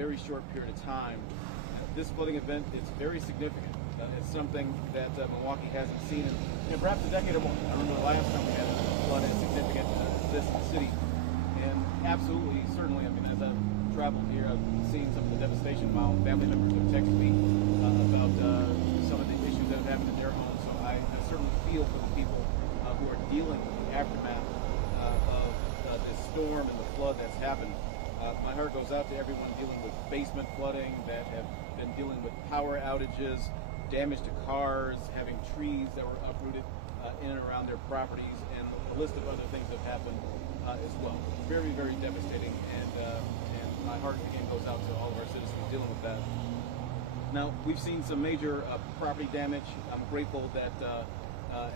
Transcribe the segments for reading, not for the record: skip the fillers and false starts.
very short period of time. This flooding event is very significant. It's something that Milwaukee hasn't seen in perhaps a decade or more. I remember the last time we had a flood as significant as this in the city. And absolutely, certainly, I mean, as I've traveled here, I've seen some of the devastation. My own family members have texted me about some of the issues that have happened in their homes. So I certainly feel for the people who are dealing with the aftermath of this storm and the flood that's happened. My heart goes out to everyone dealing with basement flooding, that have been dealing with power outages, damage to cars, having trees that were uprooted in and around their properties, and a list of other things have happened as well. Very, very devastating, and my heart again goes out to all of our citizens dealing with that. Now, we've seen some major property damage. I'm grateful that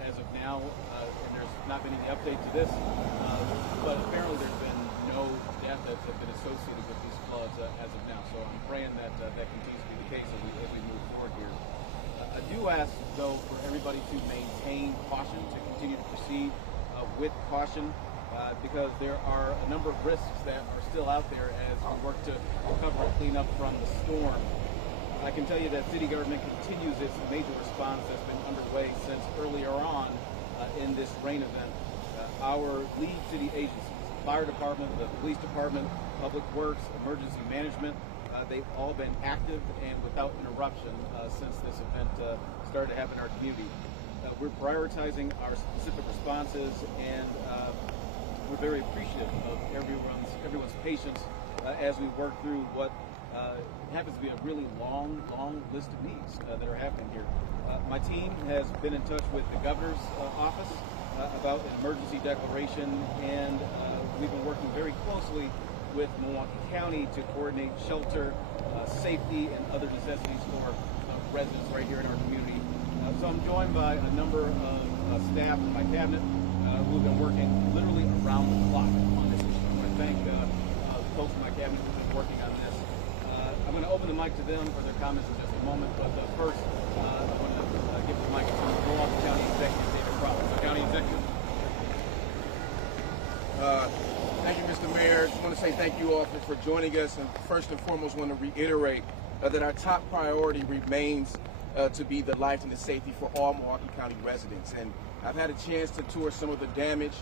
as of now, and there's not been any update to this, but apparently there's been no death that have been associated with these floods as of now. So I'm praying that that continues to be the case as we move forward here. I do ask, though, for everybody to maintain caution, to continue to proceed with caution, because there are a number of risks that are still out there as we work to recover and clean up from the storm. I can tell you that city government continues its major response that's been underway since earlier on in this rain event. Our lead city agencies, the fire department, the police department, public works, emergency management, they've all been active and without interruption since this event started to happen in our community. We're prioritizing our specific responses, and we're very appreciative of everyone's patience as we work through what happens to be a really long list of needs that are happening here. My team has been in touch with the governor's office about an emergency declaration, and we've been working very closely with Milwaukee County to coordinate shelter, safety, and other necessities for residents right here in our community. So I'm joined by a number of staff in my cabinet who have been working literally around the clock on this issue. I want to thank the folks in my cabinet who have been working on this. I'm going to open the mic to them for their comments in just a moment, but first I want to give the mic to Milwaukee County Executive David Crawford. So, County Executive. Thank you, Mr. Mayor. I just want to say thank you all for joining us, and first and foremost want to reiterate that our top priority remains to be the life and the safety for all Milwaukee County residents. And I've had a chance to tour some of the damage,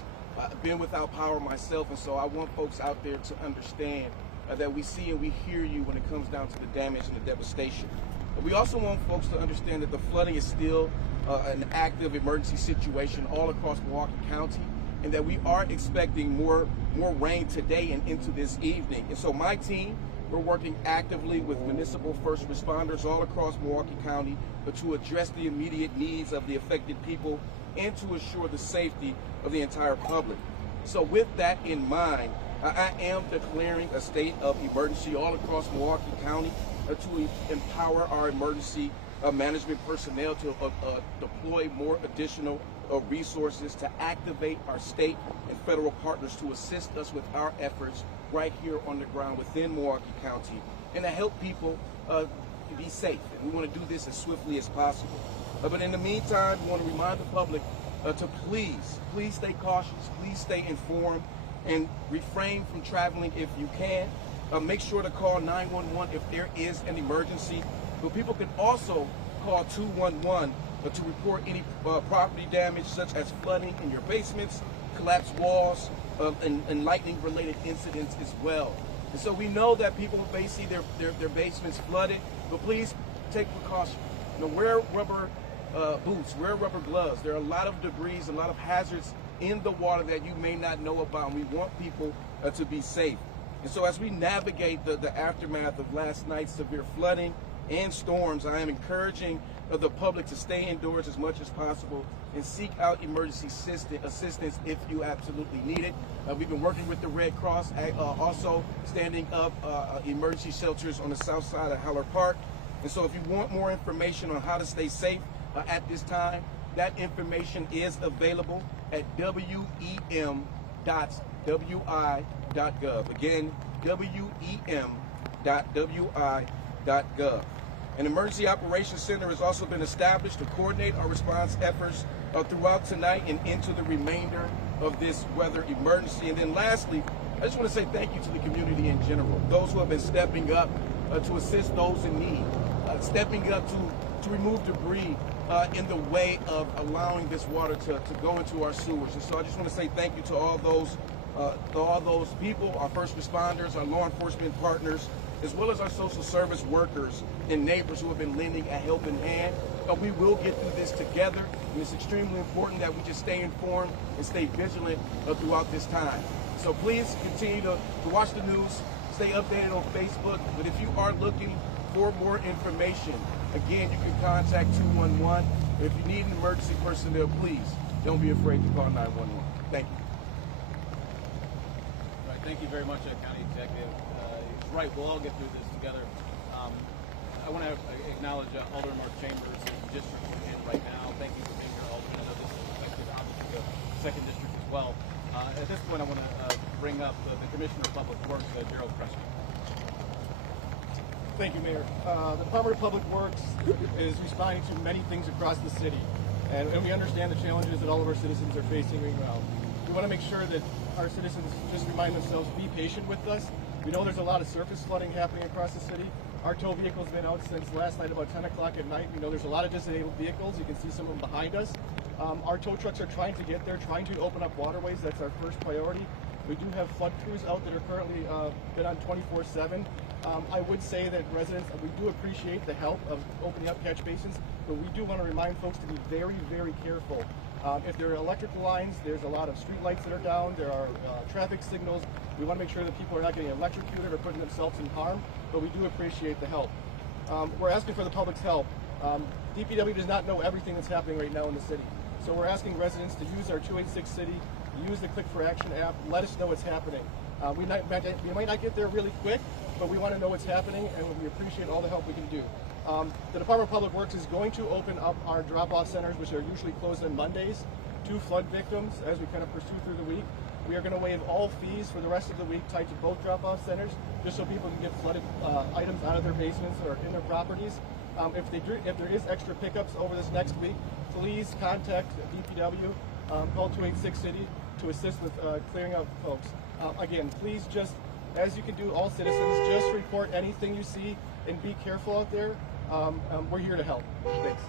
been without power myself, and so I want folks out there to understand that we see and we hear you when it comes down to the damage and the devastation. But we also want folks to understand that the flooding is still an active emergency situation all across Milwaukee County, and that we are expecting more rain today and into this evening. And so my team, we're working actively with municipal first responders all across Milwaukee County to address the immediate needs of the affected people and to assure the safety of the entire public. So with that in mind, I am declaring a state of emergency all across Milwaukee County to empower our emergency management personnel to deploy more additional resources to activate our state and federal partners to assist us with our efforts right here on the ground within Milwaukee County, and to help people be safe. And we want to do this as swiftly as possible. But in the meantime, we want to remind the public to please stay cautious, please stay informed, and refrain from traveling if you can. Make sure to call 911 if there is an emergency. But people can also call 211 to report any property damage, such as flooding in your basements, collapsed walls, and lightning-related incidents as well. And so we know that people may see their basements flooded, but please take precaution. You know, wear rubber boots, wear rubber gloves. There are a lot of debris, a lot of hazards in the water that you may not know about, and we want people to be safe. And so as we navigate the aftermath of last night's severe flooding and storms, I am encouraging the public to stay indoors as much as possible and seek out emergency assistance if you absolutely need it. We've been working with the Red Cross, also standing up emergency shelters on the south side of Haller Park. And so if you want more information on how to stay safe at this time, that information is available at wem.wi.gov. Again, wem.wi.gov. An emergency operations center has also been established to coordinate our response efforts throughout tonight and into the remainder of this weather emergency. And then lastly, I just want to say thank you to the community in general, those who have been stepping up to assist those in need, stepping up to remove debris in the way of allowing this water to go into our sewers. And so I just want to say thank you to all those people, our first responders, our law enforcement partners, as well as our social service workers and neighbors who have been lending a helping hand. We will get through this together, and it's extremely important that we just stay informed and stay vigilant throughout this time. So please continue to watch the news, stay updated on Facebook, but if you are looking for more information, again, you can contact 211. If you need an emergency personnel, please don't be afraid to call 911. Thank you. Right, thank you very much, County Executive. He's right, we'll all get through this together. I want to acknowledge Alderman Mark Chambers, his district we're in right now. Thank you for being here, Alderman. I know this is affected, obviously, the second district as well. At this point, I want to bring up the Commissioner of Public Works, Gerald Kresge. Thank you, Mayor. The Department of Public Works is responding to many things across the city, and we understand the challenges that all of our citizens are facing right now. We want to make sure that our citizens just remind themselves, be patient with us. We know there's a lot of surface flooding happening across the city. Our tow vehicle's been out since last night about 10 o'clock at night. We know there's a lot of disabled vehicles. You can see some of them behind us. Our tow trucks are trying to get there, trying to open up waterways. That's our first priority. We do have flood crews out that are currently been on 24/7. I would say that residents, we do appreciate the help of opening up catch basins, but we do want to remind folks to be very, very careful. If there are electrical lines, there's a lot of street lights that are down, there are traffic signals. We want to make sure that people are not getting electrocuted or putting themselves in harm, but we do appreciate the help. We're asking for the public's help. DPW does not know everything that's happening right now in the city. So we're asking residents to use our 286 City, use the Click for Action app, let us know what's happening. We might not get there really quick, but we want to know what's happening, and we appreciate all the help we can do. The Department of Public Works is going to open up our drop-off centers, which are usually closed on Mondays, to flood victims as we kind of pursue through the week. We are going to waive all fees for the rest of the week tied to both drop-off centers, just so people can get flooded items out of their basements or in their properties. If there is extra pickups over this next week, please contact DPW, call 286 City to assist with clearing out folks. Again, please just, as you can do, all citizens, just report anything you see and be careful out there. We're here to help. Thanks.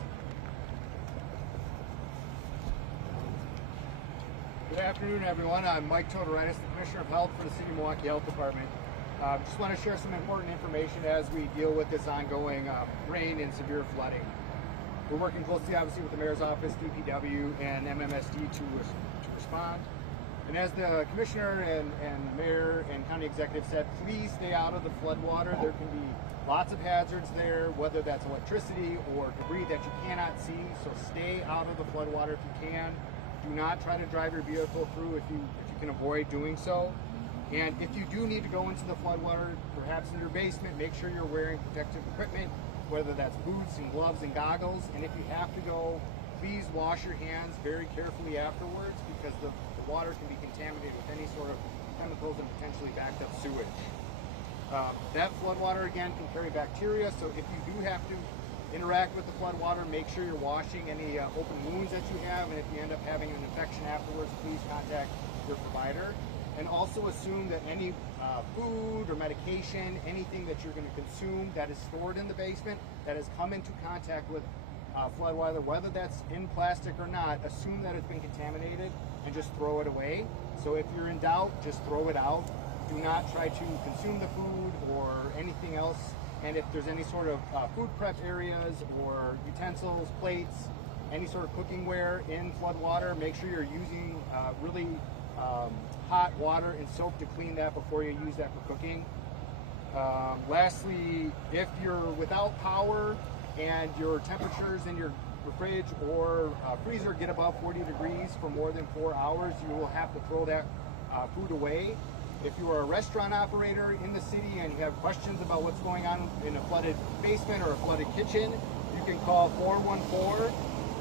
Good afternoon, everyone. I'm Mike Todoritis, the Commissioner of Health for the City of Milwaukee Health Department. Just want to share some important information as we deal with this ongoing rain and severe flooding. We're working closely, obviously, with the Mayor's Office, DPW, and MMSD to respond. And as the Commissioner and Mayor and County Executive said, please stay out of the flood water. There can be lots of hazards there, whether that's electricity or debris that you cannot see. So stay out of the flood water if you can. Do not try to drive your vehicle through if you can avoid doing so. And if you do need to go into the floodwater, perhaps in your basement, make sure you're wearing protective equipment, whether that's boots and gloves and goggles. And if you have to go, please wash your hands very carefully afterwards, because the water can be contaminated with any sort of chemicals and potentially backed up sewage. That floodwater, again, can carry bacteria, so if you do have to interact with the floodwater, make sure you're washing any open wounds that you have, and if you end up having an infection afterwards, please contact your provider. And also assume that any food or medication, anything that you're going to consume that is stored in the basement that has come into contact with flood water, whether that's in plastic or not, assume that it's been contaminated and just throw it away. So if you're in doubt, just throw it out. Do not try to consume the food or anything else. And if there's any sort of food prep areas or utensils, plates, any sort of cooking ware in flood water, make sure you're using really hot water and soap to clean that before you use that for cooking. Lastly, if you're without power and your temperatures in your fridge or freezer get above 40 degrees for more than 4 hours, you will have to throw that food away. If you are a restaurant operator in the city and you have questions about what's going on in a flooded basement or a flooded kitchen, you can call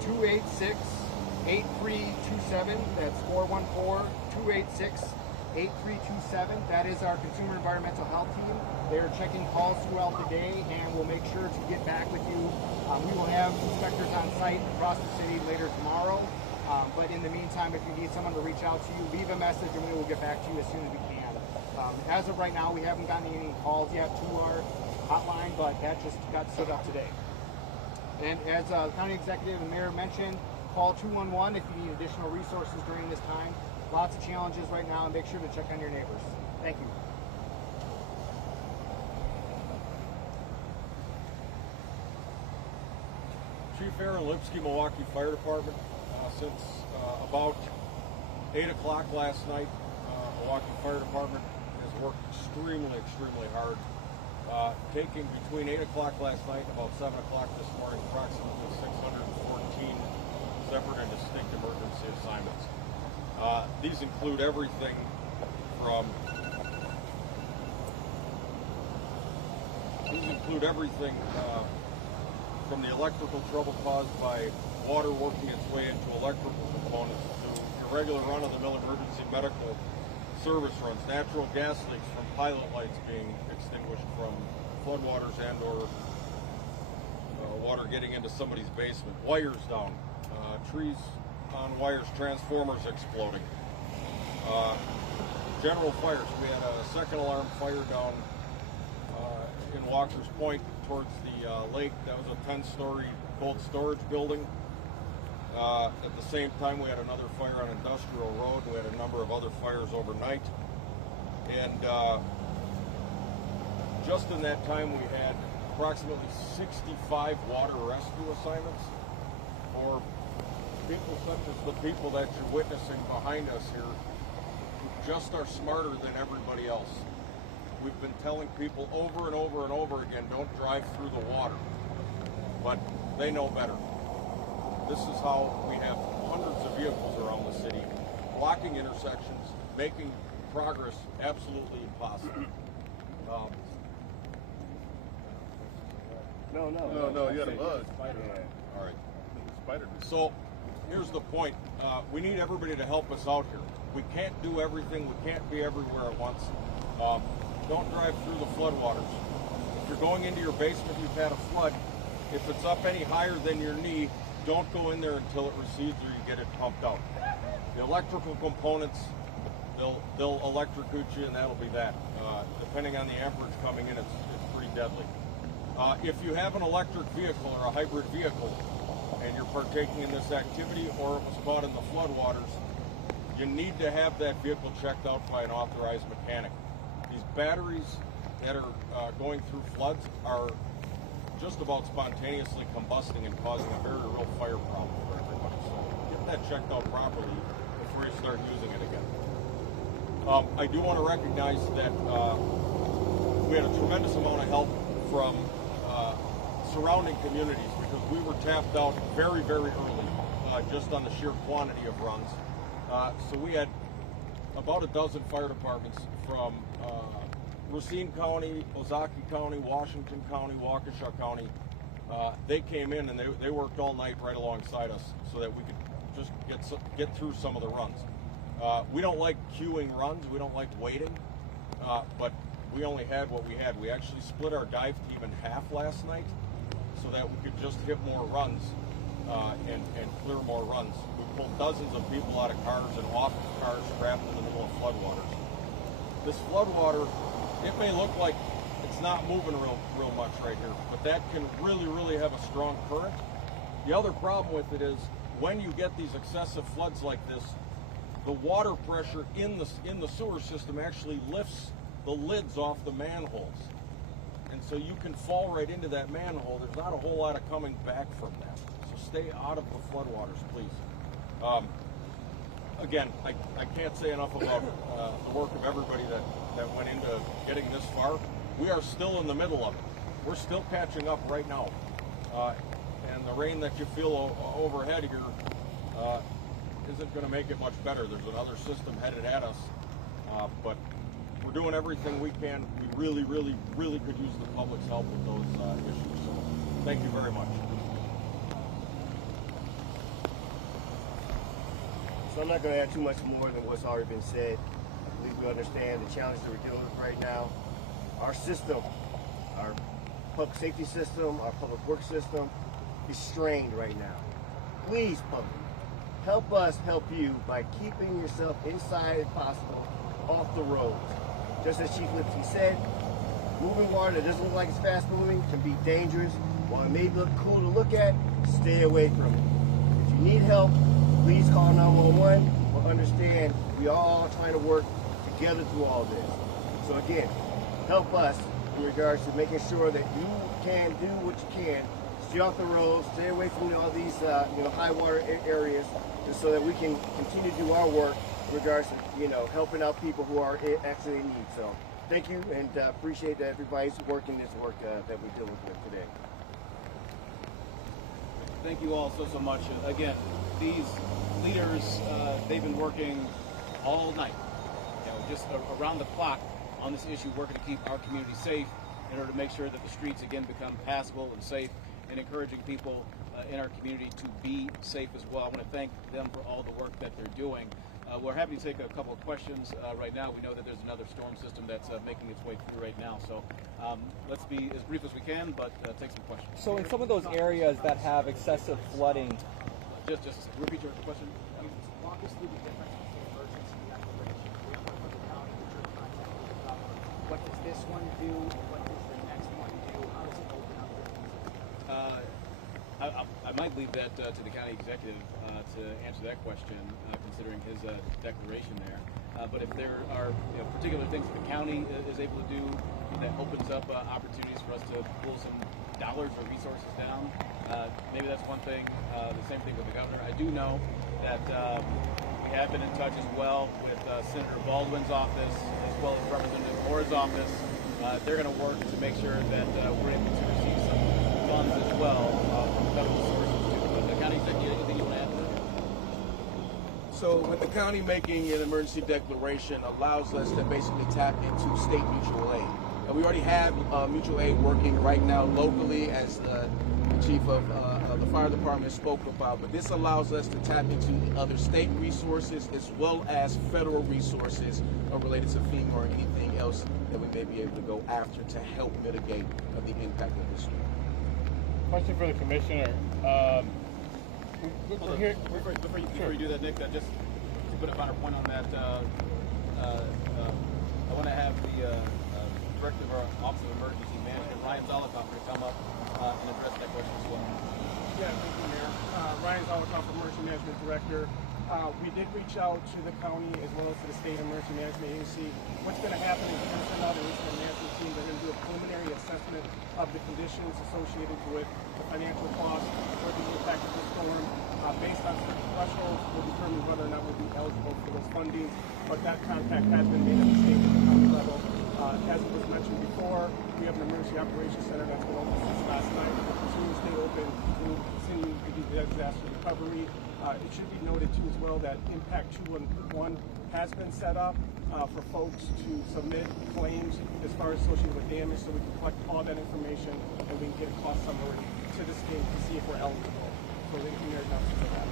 414-286-8327. That's 414-286-8327. That is our Consumer Environmental Health team. They're checking calls throughout the day and will make sure to get back with you. We will have inspectors on site across the city later tomorrow. But in the meantime, if you need someone to reach out to you, leave a message and we will get back to you as soon as we can. As of right now, we haven't gotten any calls yet to our hotline, but that just got stood up today. And as County Executive and Mayor mentioned, call 211 if you need additional resources during this time. Lots of challenges right now, and make sure to check on your neighbors. Thank you. Chief Aaron Lipsky, Milwaukee Fire Department. Since about 8 o'clock last night, Milwaukee Fire Department has worked extremely hard, taking between 8 o'clock last night and about 7 o'clock this morning approximately 614 separate and distinct emergency assignments. These include everything from the electrical trouble caused by water working its way into electrical components to irregular run-of-the-mill emergency medical service runs, natural gas leaks from pilot lights being extinguished from floodwaters and or water getting into somebody's basement, wires down, trees on wires, transformers exploding, general fires. We had a second alarm fire down in Walker's Point towards the lake. That was a 10-story cold storage building. At the same time, we had another fire on Industrial Road. We had a number of other fires overnight. And just in that time, we had approximately 65 water rescue assignments for people such as the people that you're witnessing behind us here, who just are smarter than everybody else. We've been telling people over and over and over again, don't drive through the water. But they know better. This is how we have hundreds of vehicles around the city, blocking intersections, making progress absolutely impossible. No, you got a bug. All right. So here's the point. We need everybody to help us out here. We can't do everything. We can't be everywhere at once. Don't drive through the floodwaters. If you're going into your basement, you've had a flood. If it's up any higher than your knee, don't go in there until it recedes or you get it pumped out. The electrical components, they'll electrocute you, and that'll be that. Depending on the amperage coming in, it's pretty deadly. If you have an electric vehicle or a hybrid vehicle and you're partaking in this activity, or it was caught in the floodwaters, you need to have that vehicle checked out by an authorized mechanic. These batteries that are going through floods are just about spontaneously combusting and causing a very real fire problem for everybody. So get that checked out properly before you start using it again. I do want to recognize that we had a tremendous amount of help from surrounding communities, because we were tapped out very early, just on the sheer quantity of runs. So we had about a dozen fire departments from Racine County, Ozaukee County, Washington County, Waukesha County. They came in and they worked all night right alongside us so that we could just get through some of the runs. We don't like queuing runs. We don't like waiting, but we only had what we had. We actually split our dive team in half last night so that we could just hit more runs and clear more runs. We pulled dozens of people out of cars and off of cars trapped in the middle of floodwaters. This floodwater, it may look like it's not moving real much right here, but that can really have a strong current. The other problem with it is when you get these excessive floods like this, the water pressure in the sewer system actually lifts the lids off the manholes. And so you can fall right into that manhole. There's not a whole lot of coming back from that. So stay out of the floodwaters, please. Again, I can't say enough about the work of everybody that went into getting this far. We are still in the middle of it. We're still catching up right now. And the rain that you feel overhead here isn't going to make it much better. There's another system headed at us. But we're doing everything we can. We really could use the public's help with those issues. So thank you very much. So I'm not going to add too much more than what's already been said. I believe we understand the challenges that we're dealing with right now. Our system, our public safety system, our public works system is strained right now. Please, public, help us help you by keeping yourself inside if possible, off the roads. just as Chief Lipsy said, moving water that doesn't look like it's fast moving can be dangerous. While it may look cool to look at, stay away from it. If you need help, please call 911, but understand we are all trying to work together through all this. So again, help us in regards to making sure that you can do what you can. Stay off the roads, stay away from all these high water areas, just so that we can continue to do our work in regards to helping out people who are actually in need. So thank you, and appreciate that everybody's working this work that we're dealing with today. Thank you all so much. Again, these leaders, they've been working all night, just around the clock on this issue, working to keep our community safe in order to make sure that the streets again become passable and safe, and encouraging people in our community to be safe as well. I want to thank them for all the work that they're doing. We're happy to take a couple of questions right now. We know that there's another storm system that's making its way through right now, so let's be as brief as we can, but take some questions. So in some of those areas that have excessive flooding, just repeat your question. Walk us through the difference between emergency declaration. We have one from the county, which you're contacting the governor. What does this one do? What does the next one do? How does it open up businesses? I might leave that to the county executive to answer that question, considering his declaration there. But if there are particular things that the county is able to do that opens up opportunities for us to pull some dollars or resources down, maybe that's one thing. The same thing with the governor. I do know that we have been in touch as well with Senator Baldwin's office as well as Representative Moore's office. They're going to work to make sure that we're able to receive some funds as well from federal sources. The county executive, anything you want to add to that? So with the county making an emergency declaration allows us to basically tap into state mutual aid. And we already have mutual aid working right now locally, as the chief of the fire department spoke about. But this allows us to tap into other state resources as well as federal resources related to FEMA or anything else that we may be able to go after to help mitigate the impact of this storm. Question for the commissioner. Before you do that, Nick, just to put a finer point on that, I want to have the director of our Office of Emergency Management, Ryan Zollicoffer, to come up and address that question as well. Yeah, thank you, Mayor. Ryan Zollicoffer, Emergency Management Director. We did reach out to the county as well as to the State Emergency Management Agency. What's going to happen is we're going to send out an incident management team. They're going to do a preliminary assessment of the conditions associated with the financial cost or the impact of the storm. Based on certain thresholds, we'll determine whether or not we'll be eligible for those funding. But that contact has been made at the state and county level. As it was mentioned before, we have an emergency operations center that's been open since last night. We'll continue to stay open. We'll continue to do disaster recovery. It should be noted too as well that Impact 211 has been set up for folks to submit claims as far as associated with damage, so we can collect all that information and we can get a cost summary to the state to see if we're eligible for the engineered numbers for that.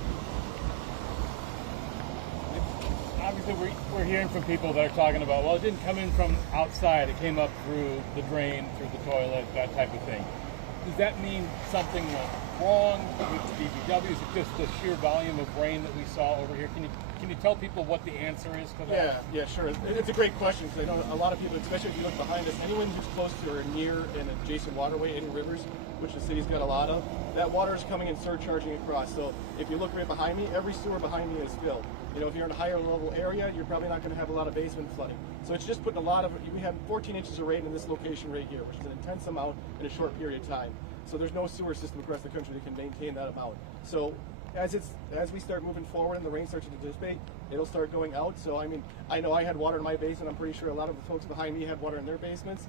Obviously, we're hearing from people that are talking about, well, it didn't come in from outside. It came up through the drain, through the toilet, that type of thing. Does that mean something went wrong with DPW? Is it just the sheer volume of rain that we saw over here? Can you tell people what the answer is to that? Yeah, sure. It's a great question because I know a lot of people, especially if you look behind us, anyone who's close to or near an adjacent waterway, any rivers, which the city's got a lot of, that water is coming and surcharging across. So if you look right behind me, every sewer behind me is filled. If you're in a higher level area, you're probably not going to have a lot of basement flooding. So it's just putting a lot of, we have 14 inches of rain in this location right here, which is an intense amount in a short period of time. So there's no sewer system across the country that can maintain that amount. So as we start moving forward and the rain starts to dissipate, it'll start going out. So I know I had water in my basement. I'm pretty sure a lot of the folks behind me had water in their basements.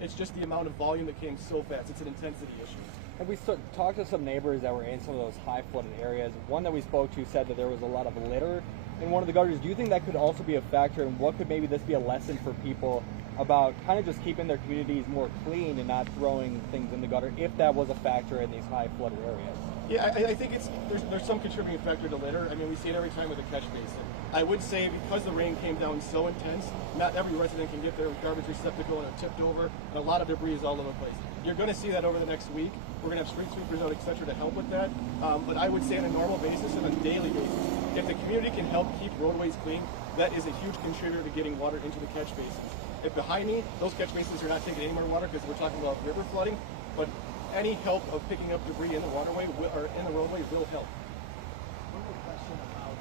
It's just the amount of volume that came so fast. It's an intensity issue. and we talked to some neighbors that were in some of those high flooded areas. One that we spoke to said that there was a lot of litter in one of the gutters. Do you think that could also be a factor, and what could maybe this be a lesson for people about kind of just keeping their communities more clean and not throwing things in the gutter if that was a factor in these high flooded areas? Yeah, I think there's some contributing factor to litter. I mean, we see it every time with the catch basin. I would say because the rain came down so intense, not every resident can get their garbage receptacle and it tipped over, and a lot of debris is all over the place. You're going to see that over the next week. We're going to have street sweepers out, et cetera, to help with that. But I would say on a normal basis and on a daily basis, if the community can help keep roadways clean, that is a huge contributor to getting water into the catch basins. if behind me, those catch basins are not taking any more water because we're talking about river flooding, but any help of picking up debris in the waterway or in the roadway will help. One more question about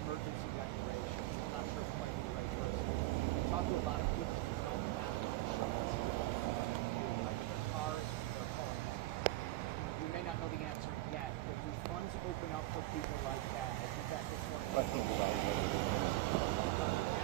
emergency declarations. I'm not sure if I'm the right person. We talk to a lot of people who don't have insurance, like their cars, their home. We may not know the answer yet, but do funds open up for people like that? I think that's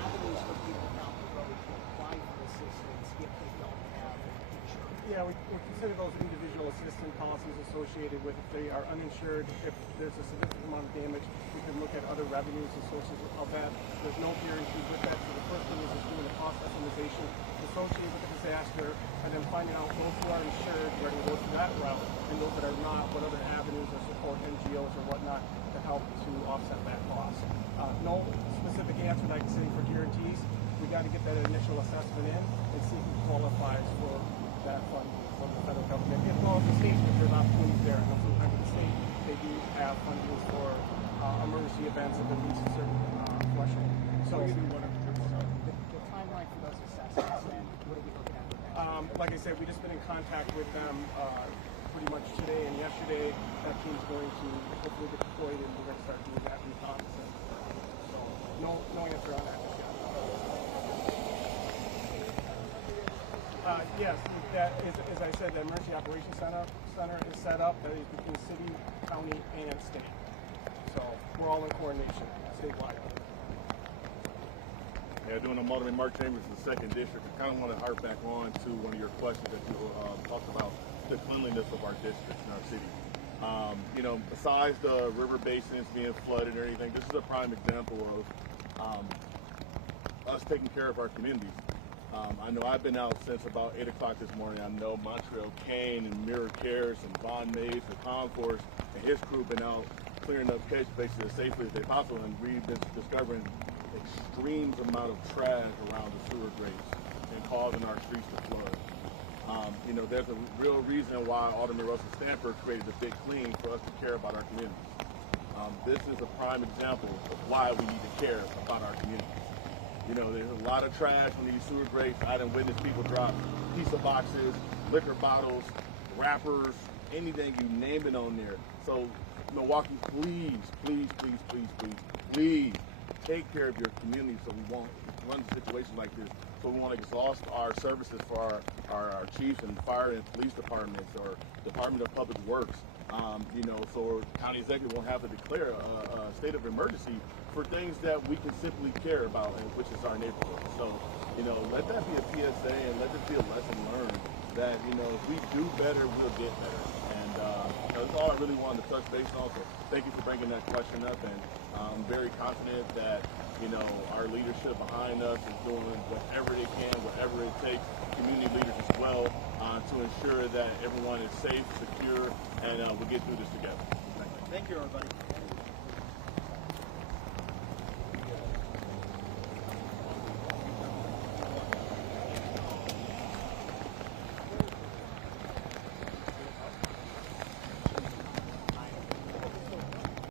avenues for people down the road to apply for assistance if they don't have insurance. Yeah, we consider those individual assistance policies associated with if they are uninsured. If there's a significant amount of damage, we can look at other revenues and sources of that. There's no guarantee with that. So the first thing is just doing a cost estimation associated with the disaster, and then finding out those who are insured, we're going to go through that route, and those that are not, what other avenues or support NGOs or whatnot to help to offset that cost. No specific answer that I can say for guarantees. We got to get that initial assessment in and see who qualifies for that fund from the federal government, as well as the state, if there's opportunities there. And sometimes the state, they do have funding for emergency events if it meets a certain threshold. So either one of The timeline for those assessments, and what are we looking at with that? like I said, we've just been in contact with them pretty much today and yesterday. That team's going to hopefully get deployed and we're going to start doing that reconnaissance. So no answer on that just yet. Yes, that is, as I said, the Emergency Operations Center is set up. That is between city, county, and state. So we're all in coordination statewide. Yeah, doing a Alderman Mark Chambers in the 2nd District. I kind of want to harp back on to one of your questions that you talked about, the cleanliness of our districts in our city. You know, besides the river basins being flooded or anything, this is a prime example of us taking care of our communities. I know I've been out since about 8 o'clock this morning. I know Montreal Kane and Mirror Cares and Von Mays and Concourse and his crew been out clearing up catch basins as safely as they possible, and we've been discovering extreme amount of trash around the sewer grates and causing our streets to flood. You know, there's a real reason why Alderman Russell Stanford created the Big Clean for us to care about our communities. This is a prime example of why we need to care about our communities. You know, there's a lot of trash on these sewer grates. I done witnessed people drop pizza boxes, liquor bottles, wrappers, anything, you name it on there. So Milwaukee, please, please, please, please, please, please take care of your community so we won't run into situations like this. So we want to exhaust our services for our chiefs and fire and police departments or Department of Public Works. You know, so county executive won't have to declare a state of emergency for things that we can simply care about, and which is our neighborhood. So, you know, let that be a PSA and let this be a lesson learned that, you know, if we do better, we'll get better. And that's all I really wanted to touch base on. So thank you for bringing that question up, and I'm very confident that, you know, our leadership behind us is doing whatever they can, whatever it takes, community leaders as well, to ensure that everyone is safe, secure, and we'll get through this together. Thank you, everybody.